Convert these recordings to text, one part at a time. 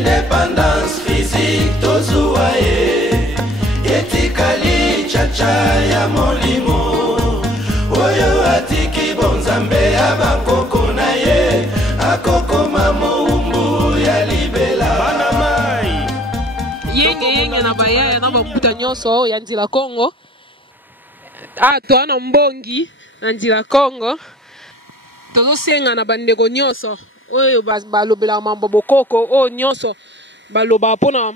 indépendance physique tozwa ye etikali chacha ya molimo oyo atiki bonzambe ya bakoko na ye akokoma moumbu ya libela banamai yenge na bayaya na bambuta nyonso ya nzila Congo to na mbongi na nzila Congo tozosenga na bandeko nyonso oyo balobela mambo bokoko oyo nyonso baloba mpona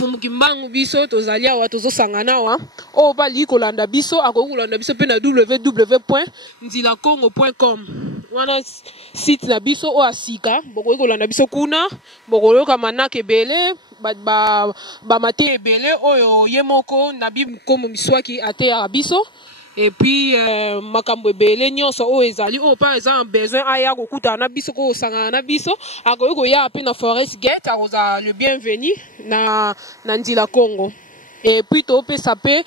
mukimbangu biso tozali awa tozosangana awa oyo bali kolanda biso akoki kolanda biso mpe na www.nzilacongo.com wana site na biso oyo asika bokoki kolanda biso kuna bokoyoka manaka ebele bamate ebele oyo ye moko na bikombo miswaki ateyaka biso et puis makambo ebele nyonso oyo ezali oyo par exemple besoin aya kokutana na biso kosangana na biso akoki koya mpe na Forest Gate akozala le bienvenu na nzila Congo. Et puis topesa mpe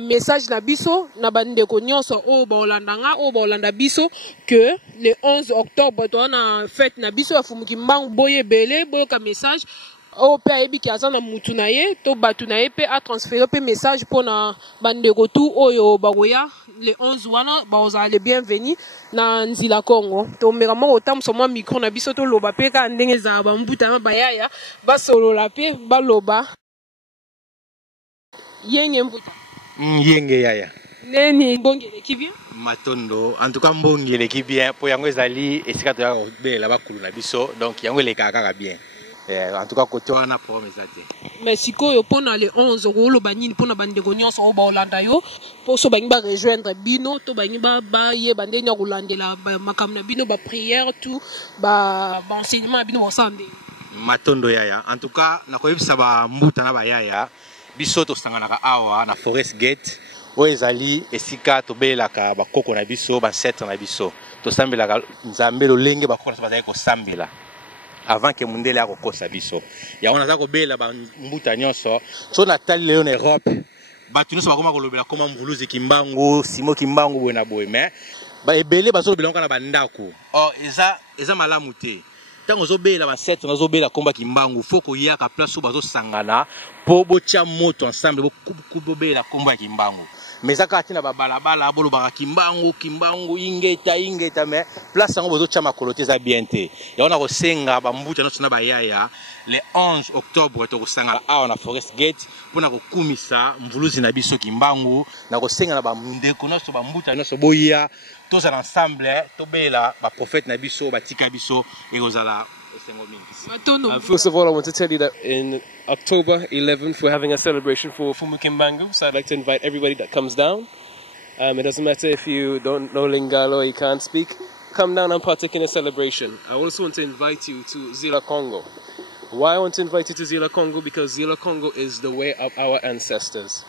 message na biso na bandeko nyonso oyo baolandanga oyo baolanda biso que le 11 octobre toa na fête na biso ya Fumukimbangu boye ebele boyoka message oyo mpe ayebiki aza na mutu na ye to bato na ye mpe atransfere mpe message mpona bandeko tu oyo bakoya le 11 wana bakozala le bienvenu na nzila Congo. Tomeka moko otambusa mwa micro na biso toloba mpe kaka ndenge ezala bambuta na bayaya basolola mpe baloba yenge mbuta yenge yaya neni mbongi eleki bien matondo en tout cas mbongi eleki bien po yango ezali esika toyaka kobelela bakulu na biso donc yango elekaka kaka bien. En tout cas côté wana problème ezate mais sikoyo mpona le 11 okoloba nini mpona bandeko nyonso oyo baolanda yo mpo so bangi barejoindre bino to bangi bayeba ndenge ya kolandela makambo na bino baprière tout baenseignement ya bino bosala ndenge matondo yaya en tout cas nakoyebisa bambuta na bayaya biso tosanganaka awa na Forest Gate oyo ezali esika tobelelaka bakoko na biso bancetre na biso tosambelaka nzambe lolenge bakoko na biso bazali kosambela avant que mundele akokosa biso yango naza kobela bambuta nyonso so natali lelo na Europe bato nyonso bakoma kolobela koma mvuluzi Kimbangu Simo Kimbangu boye na boye mais ebele bazolobela ngo na bandako eza malamu te ntango ozobela bancêtre nazobela komba Kimbangu fo koyaka place oyo bazosangana mpo botya moto ensemble bobela kombo ya Kimbangu mais eza kaka na babalabala bolobaka Kimbangu ingeta mais place yango bozotya makolo te eza bien te yango na kosenga bambuta nyonso na bayaya le 11 octobre tokosangana awa na Forest Gate mpona kokumisa mvuluzi na biso Kimbangu na kosenga na bandeko nyonso bambuta nyonso boya tozala ensemble tobela baprofete na biso batika biso ekozala First of all, I want to tell you that in October 11th, we're having a celebration for Fumukimbangu. So I'd like to invite everybody that comes down. It doesn't matter if you don't know Lingala or you can't speak. Come down and partake in a celebration. I also want to invite you to Zila Congo. Why I want to invite you to Zila Congo? Because Zila Congo is the way of our ancestors.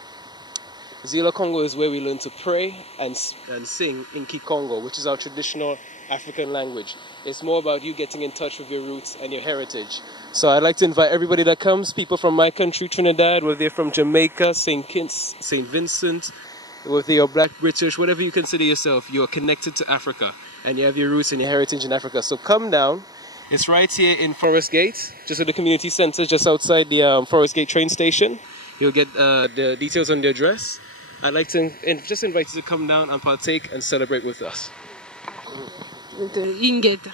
Zila Congo is where we learn to pray and sing in Kikongo, which is our traditional African language. It's more about you getting in touch with your roots and your heritage. So I'd like to invite everybody that comes, people from my country, Trinidad, whether they're from Jamaica, St. Kitts, St. Vincent, whether you're Black, British, whatever you consider yourself, you're connected to Africa and you have your roots and your heritage in Africa. So come down. It's right here in Forest Gate, just at the community center, just outside the Forest Gate train station. You'll get the details on the address. I'd like to just invite you to come down and partake and celebrate with us. ingeta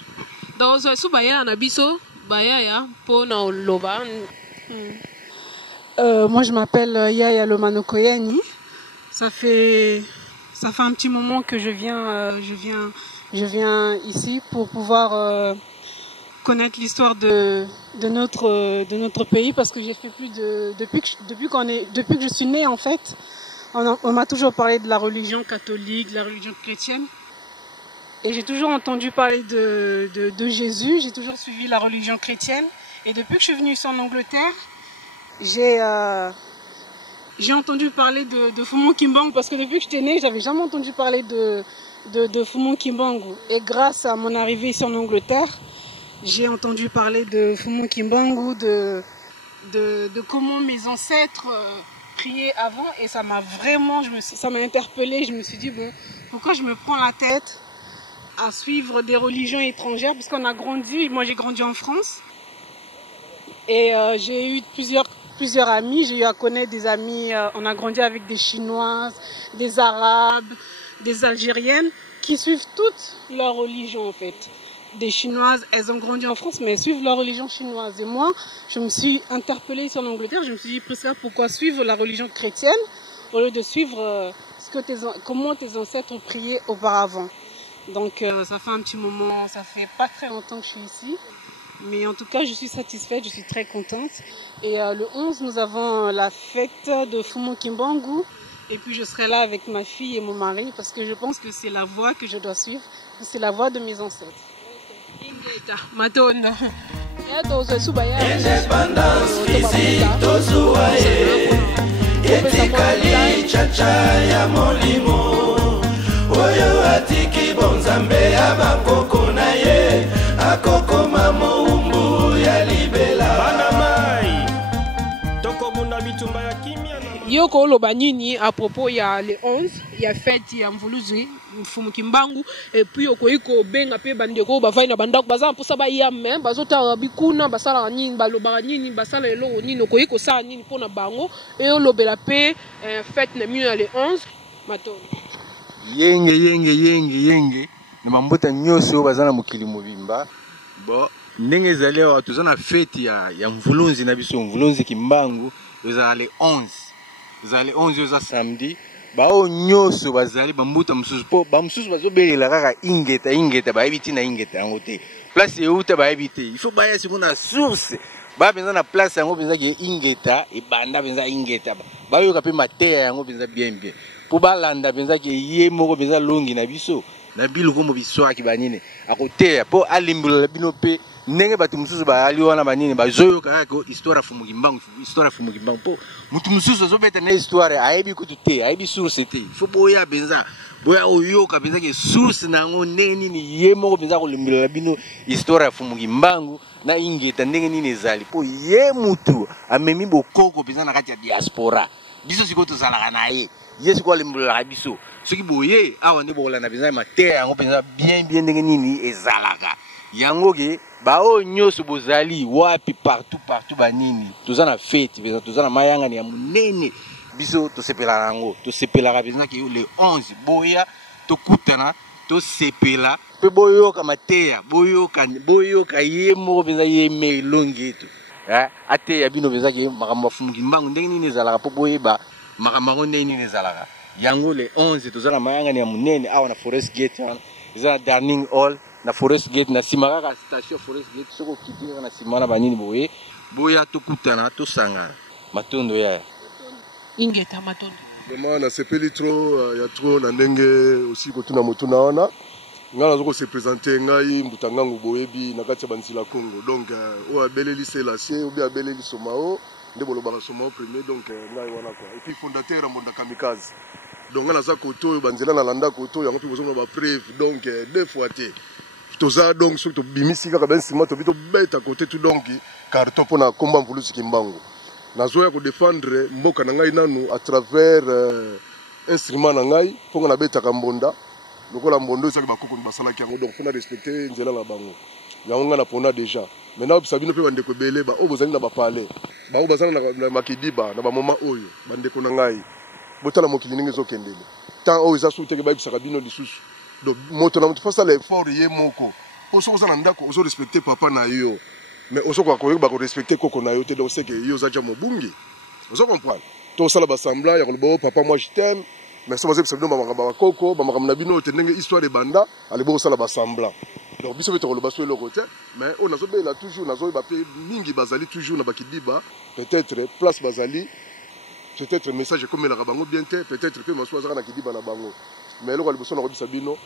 donc so bayela na biso bayaya po na loba. Moi je m'appelle Yaya Lomano Koyani. Ça fait un petit moment que je viens ici pour pouvoir connaître l'histoire de notre pays, parce que j'ai fait depuis que je suis née en fait. On m'a toujours parlé de la religion catholique, de la religion chrétienne. Et j'ai toujours entendu parler de Jésus, j'ai toujours suivi la religion chrétienne. Et depuis que je suis venue ici en Angleterre, j'ai entendu parler de Fumukimbangu, parce que depuis que j'étais née, j'avais jamais entendu parler de Fumukimbangu. Et grâce à mon arrivée ici en Angleterre, j'ai entendu parler de Fumukimbangu, de comment mes ancêtres priaient avant. Et ça m'a vraiment, ça m'a interpellée. Je me suis dit, bon, pourquoi je me prends la tête à suivre des religions étrangères, parce qu'on a grandi, moi j'ai grandi en France, Et j'ai eu plusieurs amis. J'ai eu à connaître des amis. On a grandi avec des Chinoises, des Arabes, des Algériennes qui suivent toutes leur religion en fait. Des Chinoises, elles ont grandi en France, mais elles suivent leur religion chinoise. Et moi, je me suis interpellée sur l'Angleterre. Je me suis dit, Priscilla, pourquoi suivre la religion chrétienne au lieu de suivre comment tes ancêtres priaient auparavant. Donc ça fait un petit moment, ça fait pas très longtemps que je suis ici. Mais en tout cas, je suis satisfaite, je suis très contente. Et le 11, nous avons la fête de Fumu Kimbangu. Et puis je serai là avec ma fille et mon mari parce que je pense que c'est la voie que je dois suivre. C'est la voie de mes ancêtres. Indépendance physique tozuaye etikali chacha ya molimo oyo atiki bonzambe ya bakoko na ye akokoma moumbu ya libela banamai tokobunda bitumba ya kimia Yoko oloba nini à propos ya le 11 ya fête ya mvuluzi Fumu Kimbangu et puis okoiko benga pe bandeko bavai na bandako baza mposa ba yame bazota bikuna basala nini baloba nini basala eloko nini okoiko sa nini pona bango et olobela pe fête na minu ya le 11 mato yenge na bambota nyonso bazana mokili mobimba bo ndenge ezali awa toza na fête ya mvulunzi na biso mvulunzi Kimbangu ezala le 11 ezala le 11 eza samedi bao nyonso bazali bambuta mususu po bamususu bazobelela kaka ingeta bayebi tina ingeta yango te place euta bayebi te il faut baya siko na source ba penza na place yango penza ki ingeta ebanda penza ingeta bayoka pe mateya yango penza bien po balanda penza ki ye moko penza longi na biso na biloko mo biswaki banini akoteya po alimbula bino pe ndenge batu mususu baali wana banini bazoyoka kaka histoire Fumu Kimbangu po mutu mususu azobeta na histoire ayebi kutu te ayebi source te il faut boya benza boya oyoka benza ke source nango ndenge nini ye moko benza kolimbela bino histoire ya Fumu Kimbangu na ingeta ndenge nini ezali po ye mutu amemi bokoko benza na kati ya diaspora biso siko tozalaka na ye yesu ko limbula biso soki boye awa nde bokolanda benza mateya yango benza bien ndenge nini ezalaka yango ke bao nyonso bozali wapi partout banini toza na fête benza toza na mayanga ya munene biso tosepela nango tosepelaka benza ke le 11 boya tokutana tosepela pe boyoka mateya boyoka ye moko benza ye melongi etu ateya bino benza ke makambo ya Fumu Kimbangu ndenge nini ezalaka po boyeba makambo ndenge nini ezalaka yango le 11 toza na mayanga ya munene awa na Forest Gate wana eza na Dining Hall na Forest Gate na sima kaka station Forest Gate soko kitira na sima na banini boye boya tokutana tosangana matondo ya ingeta matondo vraiment na sepeli trop ya trop na ndenge aussi kotuna motuna wana ngala zoko se présenter ngai mbutangangu boyebi na kati ya banzila Congo donc o abeleli Selassie ou bien abeleli Somao nde bolobaka Somao premier donc ngai wana quoi et puis fondateur ya Mbonda Kamikaze donc ngala za koto banzela na landa koto yango puis bozona ba preuve donc deux fois te toza donc soki tobimisi kaka ben sima tobi tobeta côté tout donc carton mpona komba mvuluzi Kimbangu nazoya kodefendre mboka na ngai nanu à travers instrument na ngai mponga nabetaka mbonda lokola mbondo ezaki bakoko basalaki yango donc fona respecter nzela na bango yango ngai napona déjà maintenant obisa bino mpe bandeko ebele baoyo bozali na bapale baoyo bazali na makidiba na bamoma oyo bandeko na ngai botala mokili ndenge ezokendele tant oyo eza suki teke bayebisaka bino lisusu donc moto na moto fo asala effort ye moko po soki oza na ndako ozorespecte papa na yo mais osokoka koyeba korespecte koko na yo te donc seke yo oza ja mobungi ozo comprendre to osala basemblant ya koloba o papa moi je t'aime mais so bazebisa bino bamakambo bakoko bamakambo na bino te ndenge histoire ebanda alebo osala basemblant donc biso mpe tokoloba so eloko te mais oyo nazobela toujours nazoyeba mpe mingi bazali toujours na bakidiba peut-être place bazali peut-être message ekomelaka bango bien te peut-être mpe masusu azaka na kidiba na bango mais eloko ya liboso na kobisa bino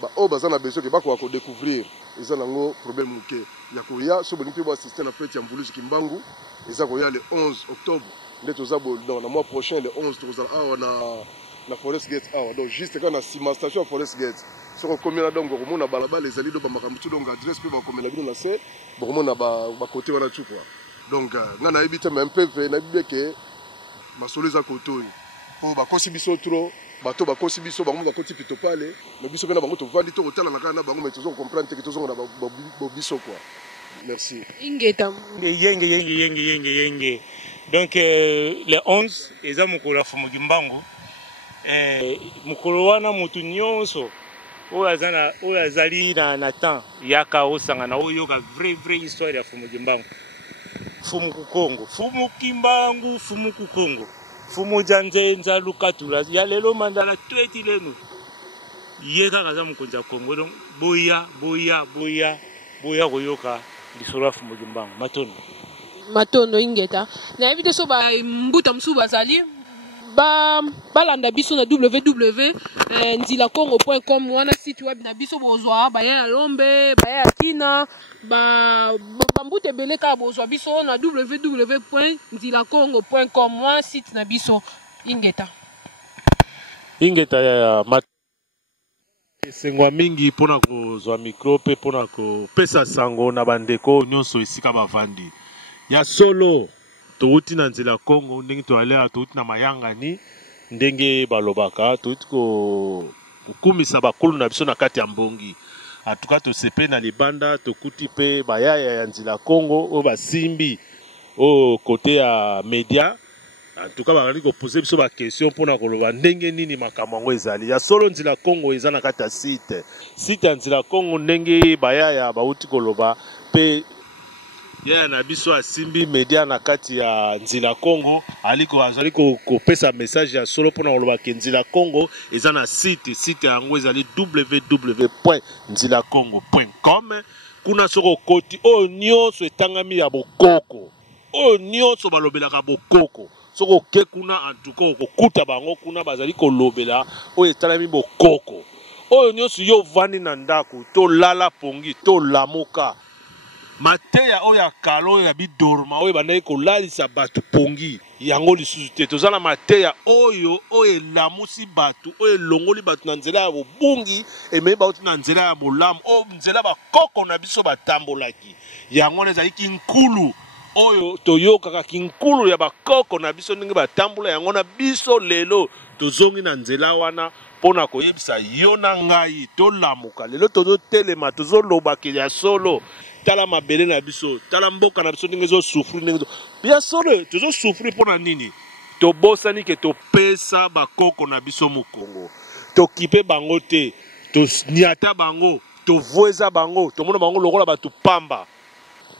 baoyo baza na besoin ke bakoka kodécouvrir eza nango problème moke ya koya so bolingi mpe boassiste na fête ya mvuluzi Kimbangu eza koya le 11 octobre nde toza na mois prochain le 11 tokozala awa na Forest Gate awa donc juste kaka na nsima station ya Forest Gate soko okomela donc okomona balabala ezali do bamakambo tu donc adresse mpe bakomela bino na se bokomona bakote wana tu quoi donc ngai nayebi te mais mpe ve nayebi beke masolo eza kotoyi mpo bakosi biso trop bato bakosi biso bango bakoti pito pale mais biso mpe na bango tovandi to kotala na kaka na bango mais tozoko comprendre teke tozongo na bobiso quoi Merci. Ingeta. Yenge. Donc, le 11, eza mokolo ya Fumu Kimbangu. Mokolo wana mutu nyonso oyo azali na temps yaka osangana oyoka vraie histoire ya Fumu Kimbangu. Fumu Kukongo, Fumu Kimbangu, Fumu Kukongo, Fumu Janzenza Lukatula, ya lelo mandala tweti lenu. Yeka kaza mokonzi ya Kongo, donc boya koyoka lisolo ya Fumu Kimbangu. Matondo ingeta. Na evite so ba mbuta msu bazali balanda biso na www.nzilakongo.com wana site web na biso bozwa baya ya Lombe, baya ya Kina, bambute beleka bozwa biso na www.nzilakongo.com wana site na biso ingeta ya esengwa mingi pona kozwa micro pe pona kopesa sango na bandeko nyonso esika bavandi ya solo touti na Nzela Kongo ndenge toalea touti na mayangani ndenge balobaka touti kokumisa bakulu na biso na kati ya mbongi atuka tosepe na libanda tokuti pe bayaya ya Nzela Kongo o basimbi o kote ya media atuka bakali kopose biso ba question pona koloba ndenge nini makambo yango ezali ya solo Nzela Kongo eza na kati ya site ya Nzela Kongo ndenge bayaya bauti koloba pe ya na biso asimbi media na kati ya Nzela Kongo azali kopesa message ya solo pona koloba ke Nzela Kongo eza na site yango ezali www.nzilakongo.com kuna soko koti o nyonso etangami ya bokoko o nyonso balobelaka bokoko soko ke kuna antuka okokuta bango kuna bazali kolobela o etangami bokoko o nyonso yo vandi na ndako to lala pongi to lamoka mateya oya kalo ya bidorma oyo bandaki kolalisa batu pongi yango lisusu te tozala mateya oyo elamusi batu oyo elongoli batu na nzela ya bobungi emei bauti na nzela ya bolamu oyo nzela bakoko na biso batambolaki yango wana ezalaki nkulu oyo toyokaka kinkulu ya bakoko na biso ndenge batambola yango na biso lelo tozongi na nzela wana pona koyebisa yo na ngai tolamuka lelo tozotelema tozolobaki ya solo tala mabele na biso tala mboka na biso ndenge ezosufri ndenge ya solo tozosufri pona nini tobosani ke topesa bakoko na biso mokongo tokipe bango te toniata bango tovweza bango tomona bango lokola batu pamba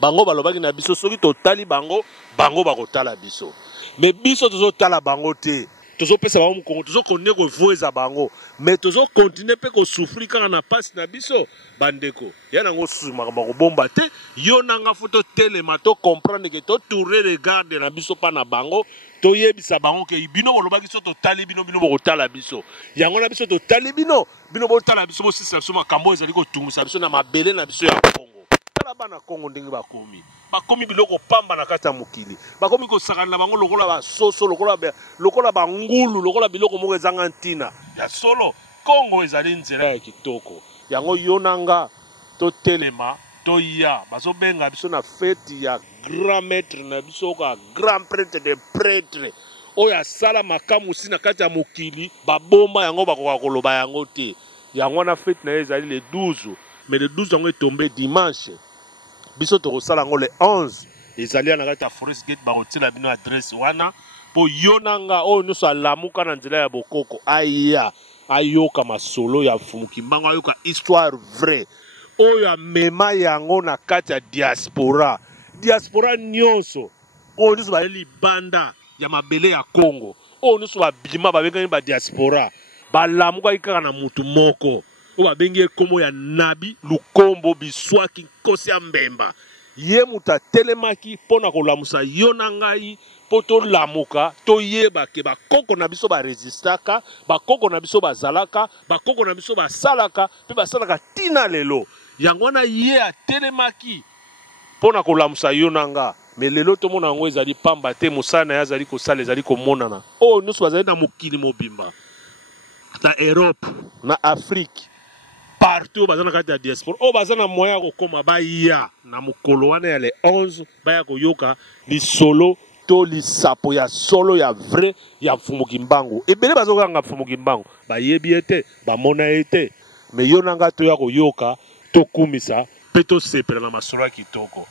bango balobaki na biso soki totali bango bakotala biso me biso tozotala bango te tozopesa bango mokongo tozokontinue kovweza bango me tozokontinue mpe kosufri kaka na pasi na biso bandeko ya nango susu makambo kobomba te yo nanga fo totelema tocomprendre ke totourne regarde na biso mpa na bango toyebisa bango ke bino bolobaki so totali bino bokotala biso yango na biso totali bino botala biso bosisa biso makambo ezali kotungisa biso na mabele na biso ya Kongo tala bana Kongo ndenge bakomi biloko pamba na kati ya mokili bakomi kosakana na bango lokola basoso lokola bangulu lokola biloko moko ezanga ntina ya solo Kongo ezali nzela ya kitoko yango yo nanga totelema toya bazobenga biso na fete ya grand maître na biso ka grand prêtre de prêtre oyo asala makamusi na kati ya mokili babomba yango bakoka koloba yango te yango na fete na ye ezali le 12 mais le 12 yango etombe dimanche biso tokosala yango le 11 ezali na kati ya Forest Gate bakotiela bino adresse wana po yo nanga oyo nyonso alamuka na nzela ya bokoko aya ayoka masolo ya Fumu Kimbangu ayoka histoire vraie oyo amema yango na kati ya diaspora nyonso oyo nyonso baye libanda ya mabele ya Kongo oyo nyonso babima babengani badiaspora balamukaki kaka na mutu moko oyo babengi ekomo ya Nabi Lukombo Biswaki Nkosi ya Mbemba ye mutu atelemaki mpona kolamusa yo na ngai po tolamuka toyeba ke bakoko na biso baresistaka bakoko na biso bazalaka bakoko na biso basalaka mpe basalaka tina lelo yango wana ye atelemaki mpona kolamusa yo na nga me lelo tomona yango ezali pamba te mosala na ye azali kosala ezali komonana oyo nyonso bazali na mokili mobimba na Europe na Afrique partout baza na kati ya diaspora oyo baza na moyen ya kokoma baya na mokolo wana ya le 11 baya koyoka lisolo to lisapo ya solo ya vrai ya Fumu Kimbangu ebele bazokanga Fumu Kimbangu bayebi ete bamona ete me yo nanga toya koyoka tokumisa mpe tosepela na masolo ya kitoko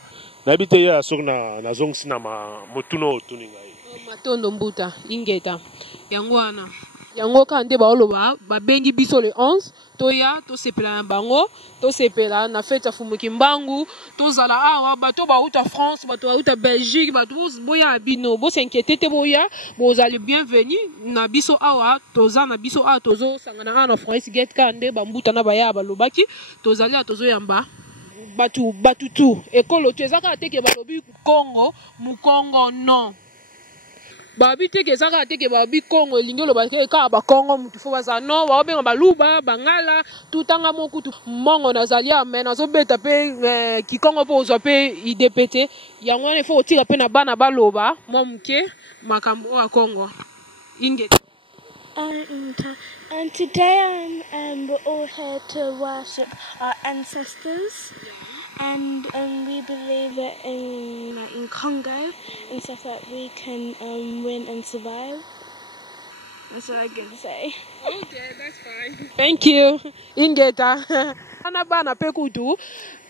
nayebi te ye soki nazongisi na motuna oyo otuni ngai Matondo Mbuta Ingeta yango wana yango ka nde baoloba babengi biso le 11 toya tosepela na bango tosepela na fete ya Fumuki Mbangu tozala awa bato bauta France bato bauta Belgique bato boya bino bosinquiété te boya bozali bienvenu na biso awa toza na biso awa tozo sangana awa na France Gate ka nde bambuta na baya balobaki tozali a tozo yamba batu tu ekolo tu ezaka teke balobi Congo Mukongo non babi teke ezaka teke babi Congo elingi oloba ka ba Congo mutu fo baza non baobenga baluba bangala tutanga mokutu mongo nazali amen azobeta pe kikongo po ozwa pe idepete yango wana ifo otira pe na bana baloba mwa muke makambo oyo ya Congo Ingeta. And today we're all here to worship our ancestors, and we believe that in Congo and stuff that we can win and survive. That's what I'm gonna say. Okay, that's fine. Thank you, Ingeta. Bana pe kutu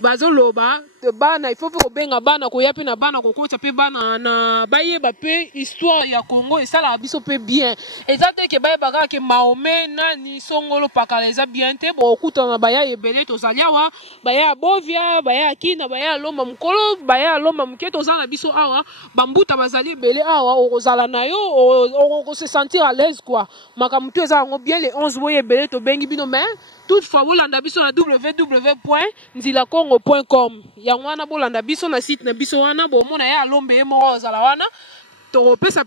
bazoloba bana ifo pe benga bana koya pe na bana kokota pe bana na bayeba pe histoire ya Congo esala biso pe bien ezate ke bayeba ka ke Maomé nani songolo pakala eza bien te bo okuta na baya ebele tozali awa baya bovia baya kina baya lomba mukolo baya lomba muke tozala biso awa bambuta bazali ebele awa okozala na yo o se sentir à l'aise quoi makamutu eza ngo bien les 11 boye ebele to bengi bino mais toutefois bolanda biso na www.nzilakongo.com yango wana bolanda biso na site na biso wana bomona ya lombe ye moko ozala wana topesa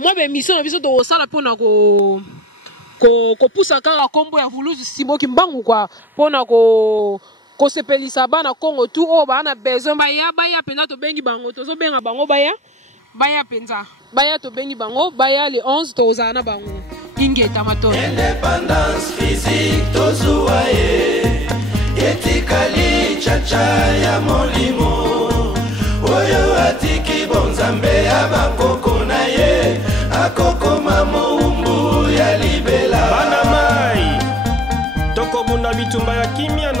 mwa bemission na biso tokosala mpona kopusa kaka kombo ya Vuluzu Fumuki Mbangu kwa mpona kosepelisa bana Congo tu oyo bana besoin baya mpenza tobengi bango tozobenga bango baya mpenza baya tobengi bango baya le 11 tozala na bango Ingeta Matondo. Indépendance physique tozuwa ye etikali chacha ya molimo oyo atiki bonzambe ya bakoko na ye akokoma moumbu ya libela bana mai tokobunda bitumba ya kimia